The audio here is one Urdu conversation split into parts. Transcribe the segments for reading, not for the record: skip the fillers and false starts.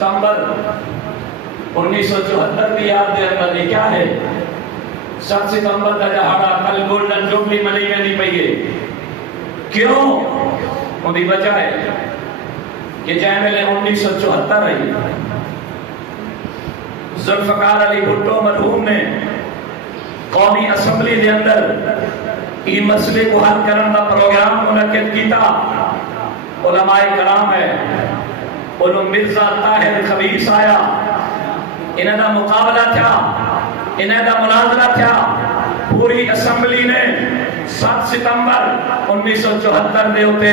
ستمبر 1974 کی یاد دے اندر یہ کیا ہے 7 ستمبر کا دہاڑا کل گولڈن جوبلی منی میں نہیں پئی ہے کیوں ان کی وجہ ہے کہ جائے میں 1974 رہی ذوالفقار علی بھٹو مرحوم نے قومی اسمبلی دے اندر یہ مسئلے کو حل کرنے کا پروگرام منعقد کیتا علماء کرام ہے انہوں مرزا طاہر خبیث آیا انہیں دا مقابلہ تھا انہیں دا مناظرہ تھا پوری اسمبلی نے 7 ستمبر 1974 دے ہوتے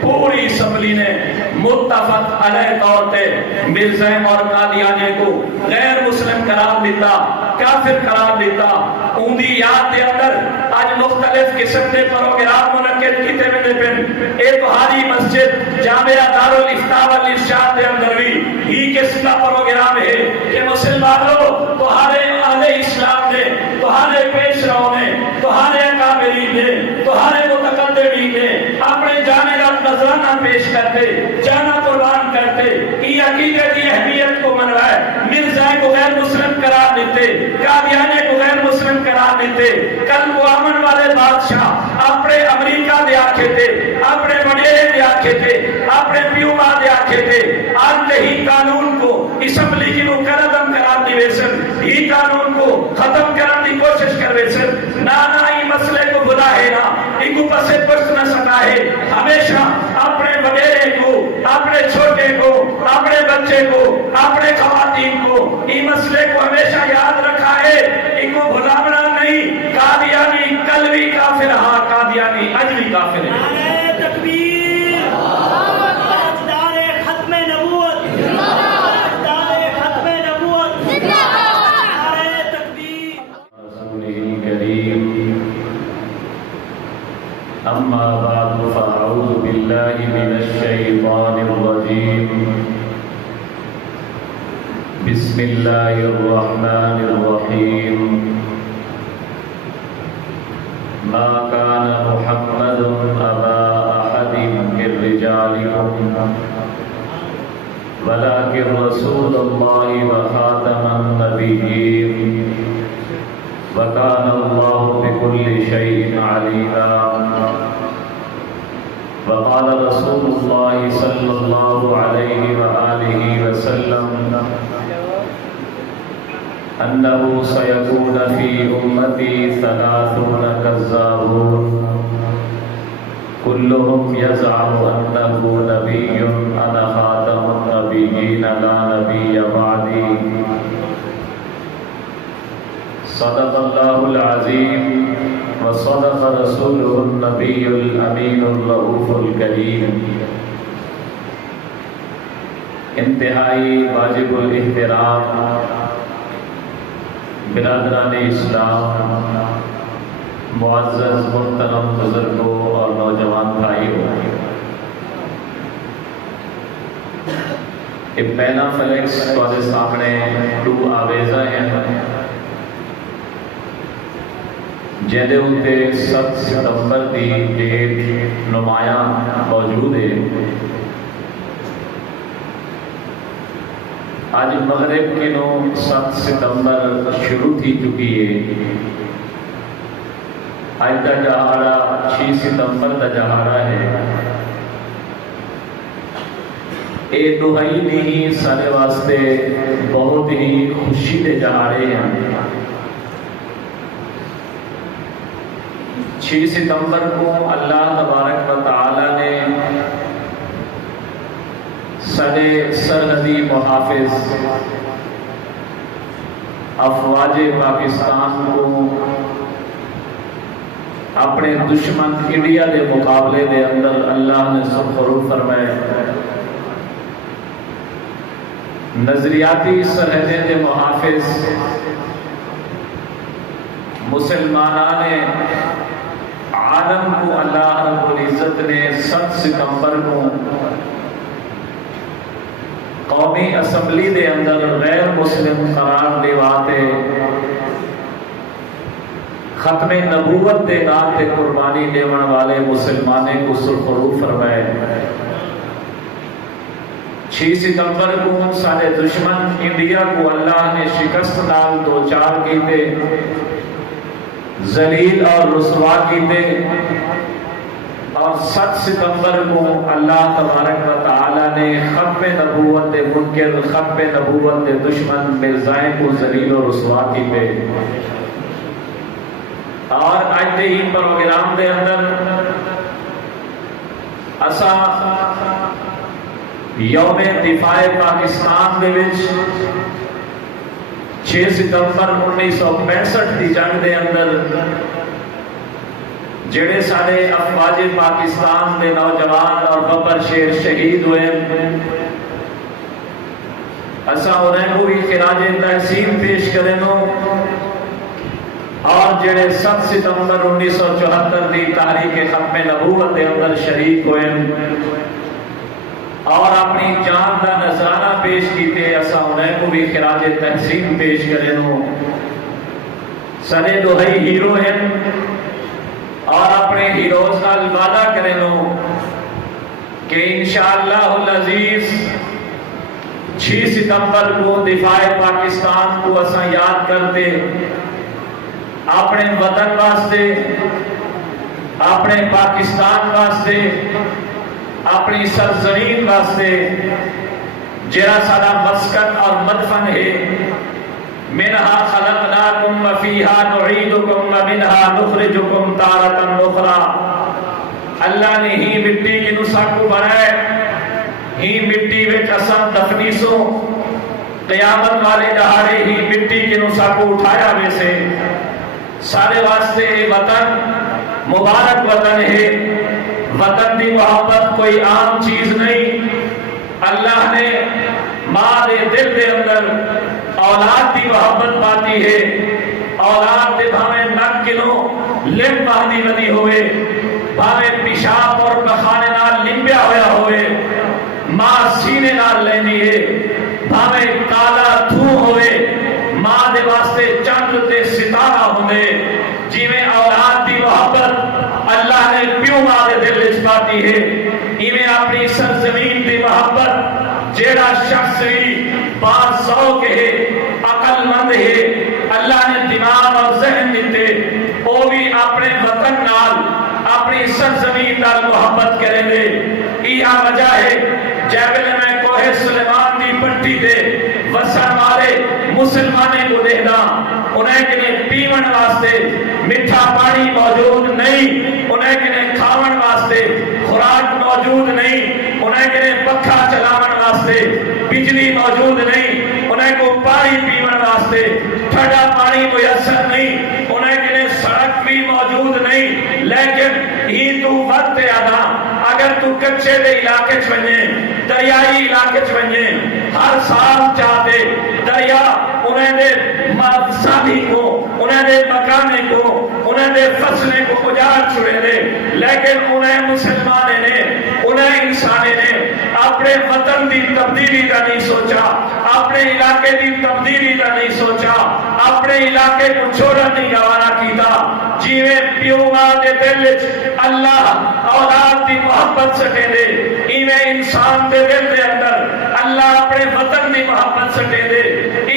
پوری اسمبلی نے متفق علیہ طور پہ مرزا اور قادیانی کو غیر مسلم قرار دیتا کافر قرار دیتا ان دی یاد دے اندر آج مختلف قسم کے پروگرام منعقد کیتے ہوئے پن ایک بہاری مسجد جامعہ دارالفتاء والارشاد دے اندر بھی ہی قسم کا پروگرام ہے کہ مسلمانوں تمہارے اہل اسلام نے تمہارے پیش رو نے تمہارے اکابرین نے تمہارے متقدمین نے اپنے جانے کا نذرانہ پیش کرتے جانا قربان کرتے یہ عقیدے کی اہمیت کو منوائے مرزا کو غیر مسلم قرار دیتے قادیانی کو غیر مسلم قرار دیتے کل وہ امن والے بادشاہ اپنے امریکہ دے آکھے تھے اپنے وڈیرے دے آکھے تھے اپنے پیوما دے آکھے تھے آج ہی قانون کو اسمبلی کی مقررم قرار دی ویسن ہی قانون کو ختم کرنے کی کوشش کر ویسن نانا ہی مسئلے کو بلا ہے نا ان کو پسے پشت نہ سکا ہے ہمیشہ اپنے وڈیرے کو اپنے چھوٹے کو اپنے بچے کو اپنے خواتین کو ان مسئلے کو ہمیشہ یاد رکھا ہے ان کو بھلاونا نہیں قادیانی کل بھی کافر ہاں قادیانی اج بھی کافر ہے أما بعد فأعوذ بالله من الشيطان الرجيم بسم الله الرحمن الرحيم ما كان محمد أبا أحد من رجالكم ولكن رسول الله وخاتم النبيين وكان الله بكل شيء عليما وقال رسول الله صلى الله عليه وآله وسلم أنه سيكون في أمتي 30 كذابون كلهم يزعم أنه نبي أنا خاتم النبيين لا نبي بعدي صدق الله العظيم وصدق رسوله النبي الأمين الرؤوف الكريم انتہائی واجب الاحترام برادران اسلام معزز محترم بزرگوں اور نوجوان بھائیوں یہ پہلا فلیکس تمہارے سامنے 2 آویزہ ہیں جہدے ہوتے 7 ستمبر دی ڈیٹ نمایاں موجود ہے آج مغرب کی 7 ستمبر شروع تھی چکی ہے آج کا دہاڑا 6 ستمبر کا دہاڑا ہے یہ دہائی نہیں سارے واسطے بہت ہی خوشی دے دہاڑے ہیں 6 ستمبر کو اللہ تبارک و تعالی نے سارے سرحدی محافظ افواج پاکستان کو اپنے دشمن انڈیا کے مقابلے دے اندر اللہ نے سرخرو فرمائے نظریاتی سرحدیں دے محافظ مسلمانان نے عالم کو اللہ رب العزت نے 7 ستمبر کو قومی اسمبلی دے اندر غیر مسلم قرار دیواتے ختم نبوت دے نام تے قربانی دیون والے مسلمانے کو سرخرو فرمائے 6 ستمبر کو سارے دشمن انڈیا کو اللہ نے شکست نال دو چار کیتے، ذلیل اور رسوا کیتے، اور 7 ستمبر کو اللہ تبارک و تعالی نے ختم نبوت دے منکر، ختم نبوت دے دشمن مرزائیں کو ذلیل و رسوا کیتے۔ اور آج دے ہی پروگرام دے اندر اسا یوم دفاع پاکستان دے وچ 6 ستمبر 1965 دی جنگ دے اندر جڑے سارے افواج پاکستان دے نوجوان اور ببر شیر شہید ہوئے، اسا انہیں کو بھی خراج تحسین پیش کرنو، اور جڑے 7 ستمبر 1974 دی تحریک ختم نبوت دے اندر شریک ہوئے اور اپنی جان دا نذرانہ پیش کیتے، اسا انہیں کو بھی خراج تحسین پیش کرنو۔ سارے دوہی ہیرو ہیں اور اپنے ہیروز نال وعدہ کرنو کہ انشاءاللہ العزیز 6 ستمبر کو دفاع پاکستان کو اسا یاد کرتے، اپنے وطن واسطے، اپنے پاکستان واسطے، اپنی سرزمین واسطے جڑا سارا مسکن اور مدفن ہے، منہا خلقناکم وفیہا نعیدکم ومنہا نخرجکم تارۃ اخری۔ اللہ نے ہی مٹی کی نساکو بنائے، ہی مٹی وچ اساں دفنیسوں، قیامت والے دہاڑے ہی مٹی کی نساکو اٹھایا ویسے سارے واسطے وطن مبارک وطن ہے۔ وطن دی محبت کوئی عام چیز نہیں، اللہ نے ماں دے دل دے اندر اولاد دی محبت پاتی ہے، اولاد دے بھاویں نک کنوں لم باندھی ودی ہوئے، بھاویں پیشاب اور پخانے نال لمبیا ہویا ہوئے، ماں سینے نال لینی ہے، بھاویں کالا تھو ہوئے، ماں دے واسطے چند تے ستارہ ہوندے، جیویں اولاد دی محبت اللہ نے پیو ماں دے دل وچ پاتی ہے، ایویں اپنی سرزمین دی محبت جیڑا شخص بھی بات سو کے ہے، عقل مند ہے، اللہ نے دماغ اور ذہن دیتے، وہ بھی اپنے وطن نال اپنی سرزمین نال محبت کریں گے۔ یہ وجہ ہے جیبل میں کوہ سلیمان دی پٹی دے وسن والے مسلمانے کو دیکھنا، انہیں کنے پیون واسطے میٹھا پانی موجود نہیں، انہیں کنے کھاون واسطے خوراک موجود نہیں، انہیں کنے پکھا چلاون واسطے بجلی موجود نہیں، انہیں کو پانی پیون واسطے ٹھنڈا پانی میسر نہیں، انہیں کنے سڑک بھی موجود نہیں، لیکن ہی تو وقت آدھا اگر تو کچھے دے علاقے چھوڑنے، دریائی علاقے چھوڑنے، ہر سال چاہتے دریا انہیں دے ساتھی کو، انہیں دے مکانے کو، انہیں دے فصلے کو اجاڑ چھوڑے دے، لیکن انہیں مسلمانے نے، انہیں انسانے نے اپنے وطن دی تبدیلی کا نہیں سوچا، اپنے علاقے دی تبدیلی کا نہیں سوچا، اپنے علاقے کو چھوڑا نہیں گوارا کیتا، جیویں پیو ماں دے دل وچ اللہ اولاد دی محبت سٹے دے، ایویں انسان دے دل دے اندر اللہ اپنے وطن دی محبت سٹے دے۔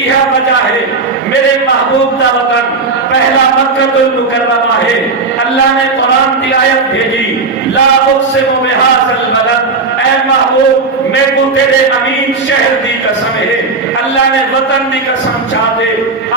یہ وجہ ہے میرے محبوب دا وطن پہلا مکہ المکرمہ ہے، اللہ نے قرآن کی آیت بھیجی، لا اقسم بہذا البلد، اے محبوب میں کو تیرے امین شہر دی قسم ہے۔ اللہ نے وطن دی قسم چاہتے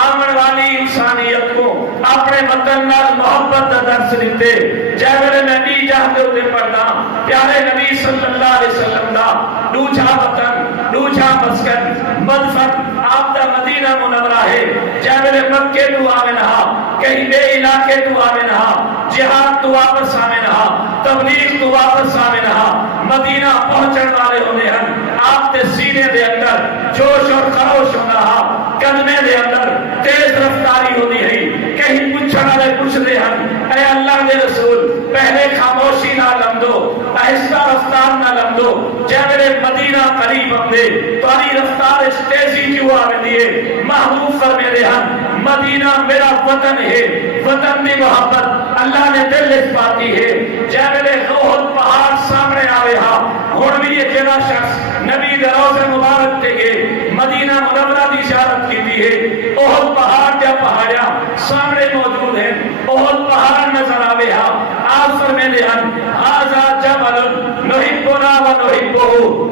آمن والی انسانیت کو اپنے وطن نال محبت دا درس دیتے، جیسے نبی جہاں دے پڑھنا پیارے نبی صلی اللہ علیہ وسلم دا دوجھا وطن، دوجھا مسکن، مدفن آپ دا مدینہ منورہ ہے، جیسے مکے تو آمنہا، کہیں بے علاقے تو آمنہا، جہاد تو واپس آمنہا، تبلیغ تو واپس آمنہا، مدینہ پہنچن والے ہونے ہیں، آپ دے سینے دے اندر جوش اور خروش ہونا ہا، قدمے دے اندر تیز رفتاری ہونی ہے، کہیں پوچھنا والے پوچھ دے ہیں، اے اللہ دے رسول پہلے خاموشی نہ لمدو، آہستہ رفتار نہ لمدو، جے میرے مدینہ قریب ہمدے تاری رفتار اس تیزی کیوں آوے دیئے، محبوب فرمے دے ہیں، مدینہ میرا وطن ہے، وطن دی محبت اللہ نے دل اس پاتی ہے، جے میرے روحت پہاڑ سامنے آوے ہاں، ہن بھی یہ جڑا شخص نبی دے روضے مبارک تے گئے مدینہ منورہ دی زیارت کیتی ہے احد پہاڑ جا پہاڑیاں سامنے موجود ہیں احد پہاڑ نظر آوے ہا آپ فرمیندے ہن ھذا جبل نحبنا و نحبہ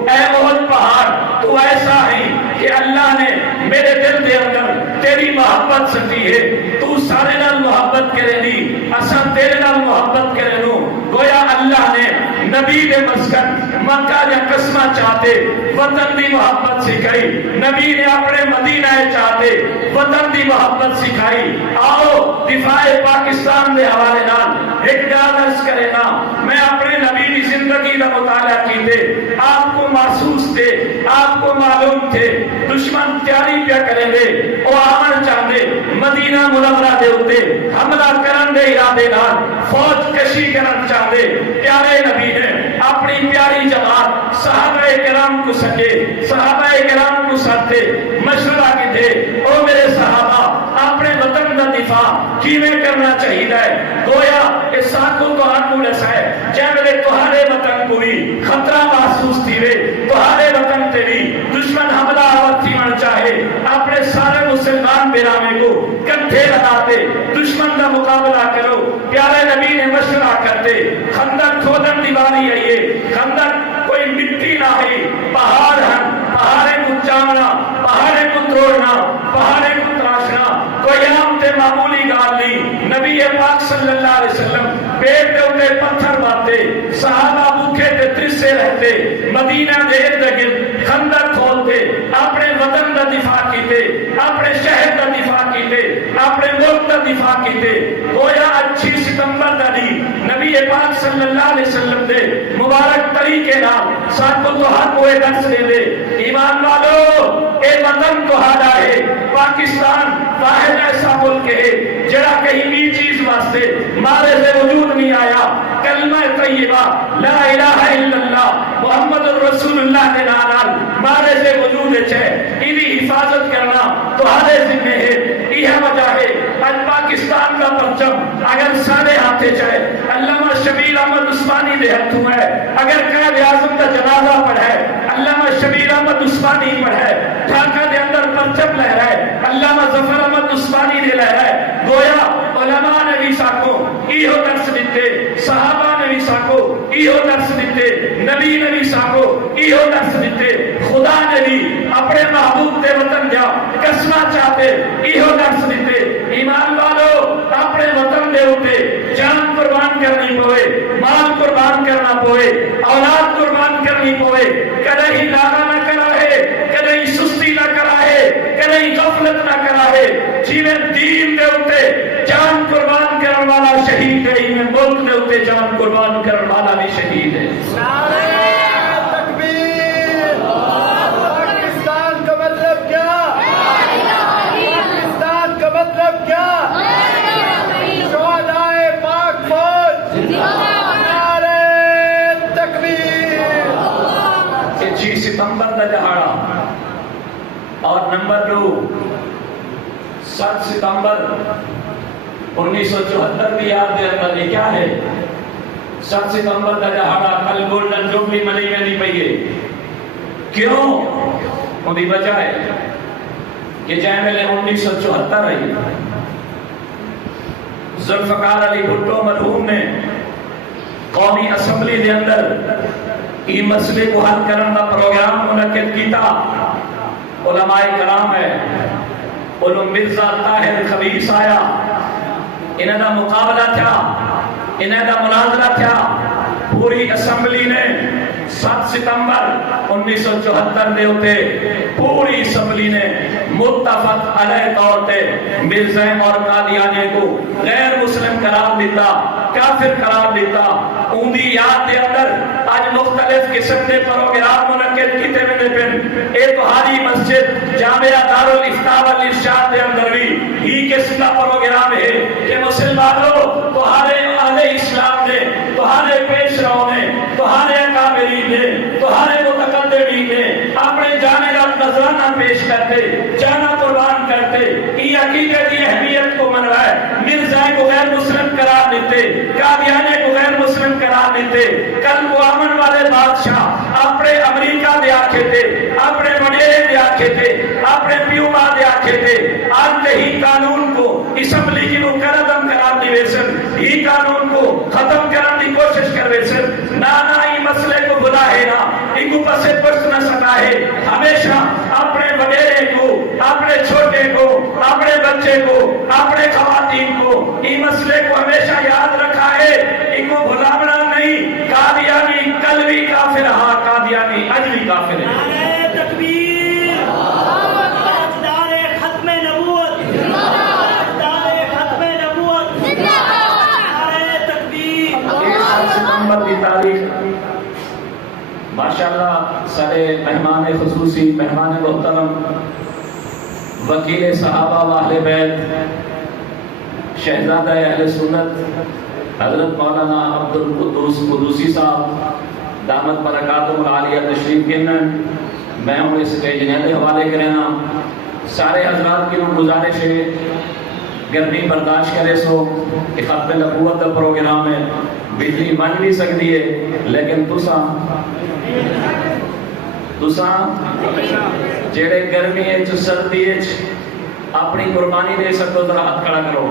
اے احد پہاڑ تو ایسا ہے کہ اللہ نے میرے دل دے اندر تیری محبت سٹی ہے تو سارے نال محبت کرے دی اساں تیرے نال محبت کرے نو گویا اللہ نے نبی دے مسکن مکہ یا قسمہ چاہتے وطن دی محبت سکھائی نبی نے اپنے مدینہ چاہتے وطن دی محبت سکھائی آؤ دفاع پاکستان دے حوالے نال ایک گال عرض کرے نا میں اپنے نبی دی زندگی دا مطالعہ کیتے آپ کو محسوس تھے آپ کو معلوم تھے دشمن تیاری پیا کریں دے او آمن چاہتے مدینہ منورہ دے ہوتے حملہ کرن دے ارادے نال فوج کشی کرن چاہتے پیارے نبی نے اپنی پیاری جماعت صحابہ کرام کو سکے صحابہ کرام کو ساتھے مشورہ کی دے او میرے صحابہ اپنے وطن کا دفاع کیویں کرنا چاہیے ہے گویا اس ساتھوں تو آنکھوں نسا ہے جے میرے تہارے وطن کو بھی خطرہ محسوس تھی وے تہارے وطن تے بھی دشمن حملہ آور تھی من چاہے اپنے سارے مسلمان بیرامے کو کٹھے لگاتے دشمن کا مقابلہ کرو پیارے نبی نے مشورہ کرتے خندق کھودن دیواری آئیے خندق کوئی مٹی نہ ہے پہاڑ ہیں پہاڑے کو چامنا پہاڑے کو توڑنا پہاڑے کو تراشنا کوئی عام تے معمولی گال نہیں نبی پاک صلی اللہ علیہ وسلم پیٹ دے اٹھے پتھر باتے صحابہ بھوکے تے ترسے رہتے مدینہ دے ارد گرد خندق کھولتے اپنے وطن دا دفاع کیتے اپنے شہر دا دفاع کیتے اپنے ملک دا دفاع کیتے گویا 8 ستمبر دا نہیں نبی پاک صلی اللہ علیہ وسلم دے مبارک طریقے نام ساتھ کو حق ہوئے درس دے دے ایمان والو اے وطن کو ہاڑا ہے پاکستان واحد ایسا ملک ہے جڑا کہیں بھی چیز واسطے مارے سے وجود نہیں آیا کلمہ طیبہ لا الہ الا اللہ محمد رسول اللہ کے نال مارے سے وجود ہے انہی حفاظت کرنا تو ہارے ذمہ ہے یہ وجہ ہے آج پاکستان کا پرچم اگر سارے ہاتھے چاہے علامہ شبیر احمد عثمانی دے ہاتھوں ہے اگر قائد اعظم کا جنازہ پڑھے علامہ شبیر احمد عثمانی پڑھے ڈھاکہ دے اندر پرچم لہرائے علامہ ظفر احمد عثمانی دے لہرائے گویا علماء نے بھی ساکھو ایہو درس دیتے صحابہ نے بھی ساکھو ایہو درس دیتے نبی نے بھی ساکھو ایہو درس دیتے خدا نے بھی اپنے محبوب تے وطن جا قسمہ چاہتے ایہو درس دیتے ایمان والو اپنے وطن دے ہوتے جان قربان کرنی پوئے مال قربان کرنا پوئے اولاد قربان کرنی پوئے کدھی لانا نہ کرا ہے کدھی سستی نہ کرا ہے کدھی غفلت نہ کرا ہے جیویں دین دے ہوتے جان قربان کرن والا شہید ہے میں ملک دے ہوتے جان قربان کرن والا بھی شہید ہے تکبیر پاکستان کا مطلب کیا پاکستان کا مطلب کیا شہدائے پاک فوج نعرہ تکبیر 6 ستمبر کا دہاڑا اور نمبر 2 7 ستمبر 1974 کی یاد دے اندر یہ کیا ہے 7 ستمبر کا دہاڑا کل گولڈن جوبلی منی میں نہیں پئیے کیوں ان کی وجہ ہے کہ جائے ملے 1974 رہی ذوالفقار علی بھٹو مرحوم نے قومی اسمبلی دے اندر یہ مسئلے کو حل کرنے کا پروگرام منعقد کیتا علماء کرام ہے علم مرزا طاہر خبیث آیا انہاں دا مقابلہ تھا انہاں دا مناظرہ تھا پوری اسمبلی نے 7 ستمبر 1974 دے ہوتے پوری اسمبلی نے متفق علیہ طور تے مرزا اور قادیانی کو غیر مسلم قرار دیتا کافر قرار دیتا ان دی یاد دے اندر آج مختلف قسم کے پروگرام منعقد کیتے ہوئے پن اے تہاڑی مسجد جامعہ دارالفتاء والارشاد دے اندر بھی ہی قسم کا پروگرام ہے کہ مسلمانوں تہاڑے اہل اسلام نے تہاڑے پیش رو نے تہاڑے اکابرین نے تہاڑے متقدمین نے اپنے جانے کا نذرانہ پیش کرتے جانا قربان کرتے یہ عقیدے کی اہمیت کو من رہا ہے. مرزا کو غیر مسلم قرار دیتے, قادیانے کو غیر مسلم قرار دیتے. کل کو امن والے بادشاہ اپنے امریکہ دے آکھے تھے, اپنے وڈیرے دے آکھے تھے, اپنے پیوما دے آکھے تھے, آج ہی قانون کو اسمبلی کی نو کردم قرار دی ویسن, ہی قانون کو ختم کرنے کی کوشش کر ویسن. نانا ہی مسئلے کو بلا ہے نا, ان کو پسے پشت نہ سکا ہے. ہمیشہ اپنے وڈیرے کو, اپنے چھوٹے کو, اپنے بچے کو, اپنے خواتین کو اس مسئلے کو ہمیشہ یاد رکھا ہے. ان کو بھلانا نہیں. قادیانی کل بھی کافر ہے, قادیانی اج بھی کافر ہے. نعرہ تکبیر, تاجدار ختم نبوت, تاجدار ختم نبوت, نعرہ تکبیر. 1 ستمبر کی تاریخ ماشاءاللہ سارے مہمان خصوصی, مہمان محترم, وکیل صحابہ و اہل بیت, شہزادہ اہل سنت حضرت مولانا عبد القدوس قدوسی صاحب دامت برکاتہم العالیہ تشریف گنن. میں ہوں اس کے جنید حوالے کرنا. سارے حضرات کی گزارش ہے گرمی برداشت کرے سو کہ ختم نبوت کا پروگرام ہے. بجلی من بھی سکتی ہے لیکن تساں جڑے گرمی ہے سردی ہے اپنی قربانی دے سکو, ذرا ہاتھ کھڑا کرو.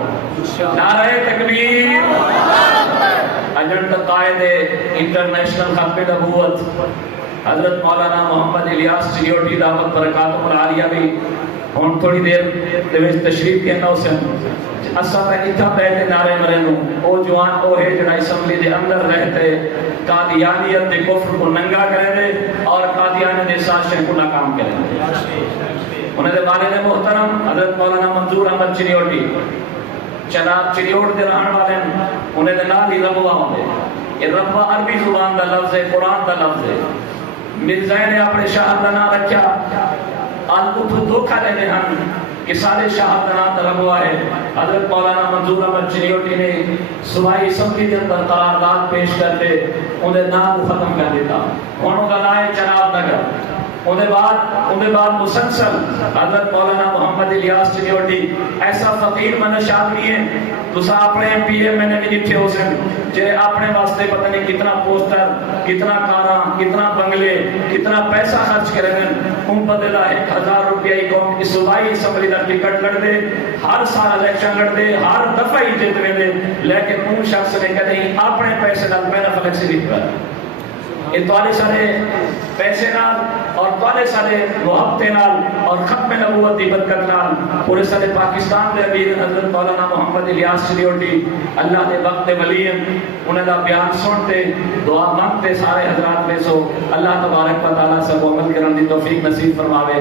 نعرہ تکبیر. ایجنٹ قائد انٹرنیشنل ختم نبوت حضرت مولانا محمد الیاس چریوٹی دعوت برکاتہم العالیہ بھی ہن تھوڑی دیر تشریف کہنا اسے اساں تے اتھا بیٹھے نعرے مرے نو. او جوان او ہے جڑا اسمبلی دے اندر رہتے قادیانیت دے کفر کو ننگا کرے دے اور قادیانی دے سازشیں کو ناکام کرے دے. انہیں دے والد محترم حضرت مولانا منظور احمد چریوٹی جناب چریوٹ دے رہن والے, انہیں دے نال ہی ربوہ ہوندے. یہ ربوہ عربی زبان دا لفظ ہے, قرآن دا لفظ ہے. مرزا نے اپنے شاہ دا نام رکھا, آلتو دھوکھا لینے ہم کہ سارے شاہ دا نام دا ربوہ ہے. حضرت مولانا منظور احمد چریوٹی نے صوبائی اسمبلی دے اندر قرارداد پیش کرتے انہیں نام کو ختم کر دیتا. انہوں کا نام ہے چناب نگر. انہیں بعد مسلسل حضرت مولانا محمد الیاس چریوٹی ایسا فقیر منش آدمی ہے. تسا اپنے پی ایم میں نے بھی لکھے ہو سن جے اپنے واسطے پتہ نہیں کتنا پوسٹر, کتنا کاراں, کتنا بنگلے, کتنا پیسہ خرچ کرے گا. ان بدلا 1000 روپیہ ہی قوم کی صوبائی اسمبلی دا ٹکٹ لڑ دے, ہر سال الیکشن لڑ دے, ہر دفعہ ہی جیت دے, لیکن ان شخص نے کہیں اپنے پیسے نال میرا فلک سے لکھ کر یہ توالے سارے پیسے نال اور توالے سارے محبت نال اور ختم نبوت دی برکت نال پورے سارے پاکستان دے امیر حضرت مولانا محمد الیاس چریوٹی اللہ دے وقت ولی ہیں. انہیں دا بیان سنتے دعا مانگتے سارے حضرات میں سو اللہ تبارک و تعالیٰ سب عمل کرنے دی توفیق نصیب فرماوے.